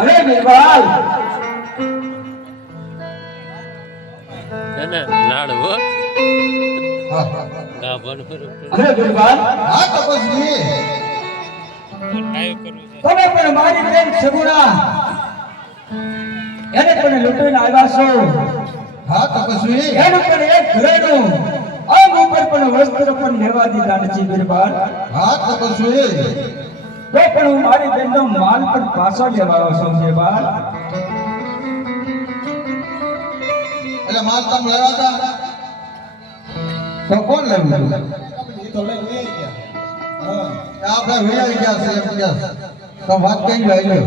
અરે નિર્મલ ના લાડવો ગાભણ પર અરે નિર્મલ હા તપસ્વી તમે પણ મારી બેન સગુણા એને પણ લૂંટીને આવ્યા છો. હા તપસ્વી એનું પણ એક ઘરેણું અંગ ઉપર પણ વસ્ત્ર પણ લેવા દીધા નથી નિર્મલ. હા તપસ્વી તો પણ હું મારી બેનનો માલ પણ પાછો લેવાનો છું નિર્મલ. એટલે માલ તમે લેવા હતા તો કોણ લેવું એ તો લઈ ગયા હા આપણે વૈયા ગયા છે એમ ગયા તો વાત કઈ ગઈ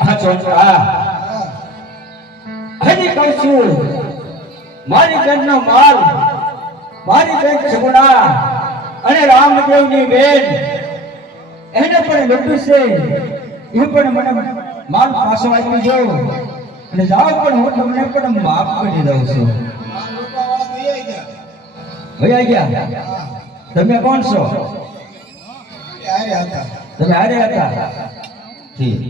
હા છોકરા હજી કહું છું મારી બેનનો માલ મારી બેન સગુણા અને રામદેવની બેન એને પણ લૂંટ્યું છે. એ પણ મને માલ પાછો આપી દો અને જાઓ પણ હું તમને પણ માફ કરી દઉં છું. ભૈયા ગયા તમે કોણ છો? તમે હારે હતા ઠીક.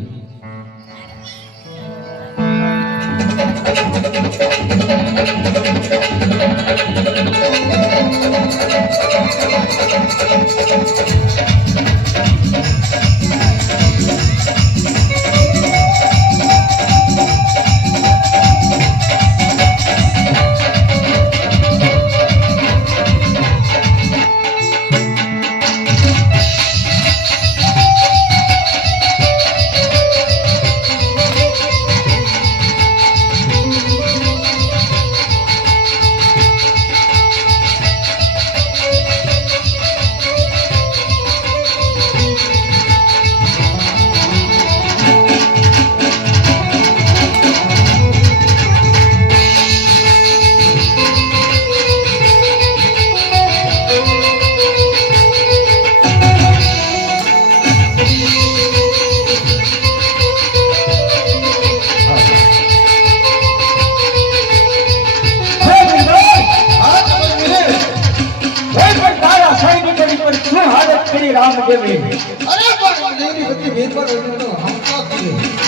રામદેવી અરે પણ દેવી બધી ભેદ પર તો હમ તો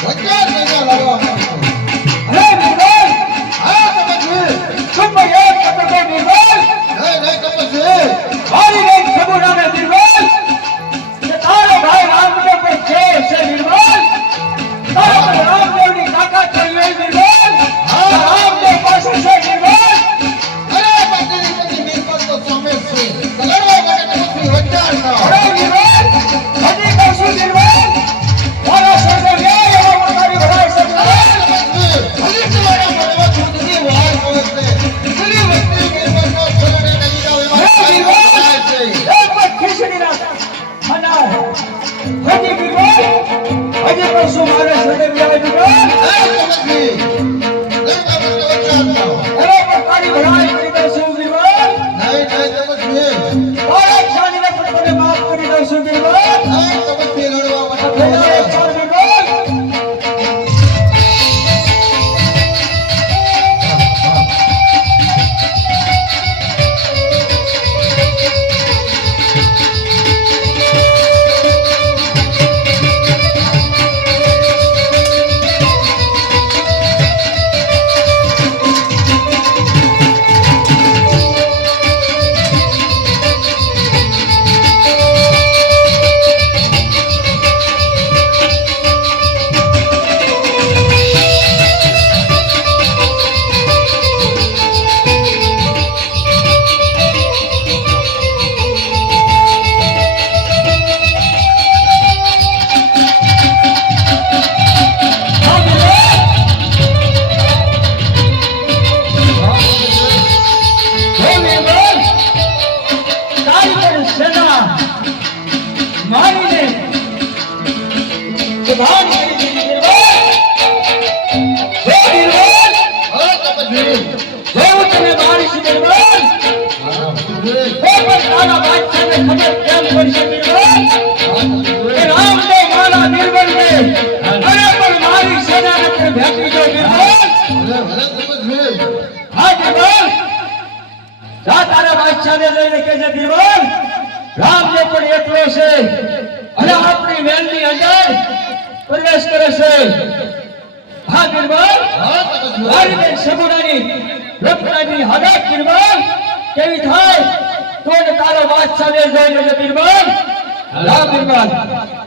વચ્ચે મજા લાવવા અરે નિર્મલ હા તપસ્વી ચૂપ એક કટકે નિર્મલ નહીં તપસ્વી મારી બેન સગુણાને નિર્મલ કે તારો ભાઈ રામદેવ પર છે નિર્મલ. તારો રામદેવની તાકાત કરી લઈ નિર્મલ. રામદેવ પાસે છે નિર્મલ. અરે બધી ભેદ પર તો સામે છે લડવા માટે તપસ્વી વચ્ચે ના અરે નિર્મલ હજી કહું છું નિર્મલ મારા સર્વે ન્યાય એવા મારી ભરાય છે બિરબલ જા તારા બાદશાહને લઈને કહેજે બિરબલ રામને પણ એકલો છે અને આપણી મહેલની અંદર પ્રવેશ કરે છે હા બિરબલ મારી બેન સગુણાની રત્નાની હાલત બિરબલ કેવી થાય તો તારો બાદશાહને જોઈ લેજે બિરબલ હા બિરબલ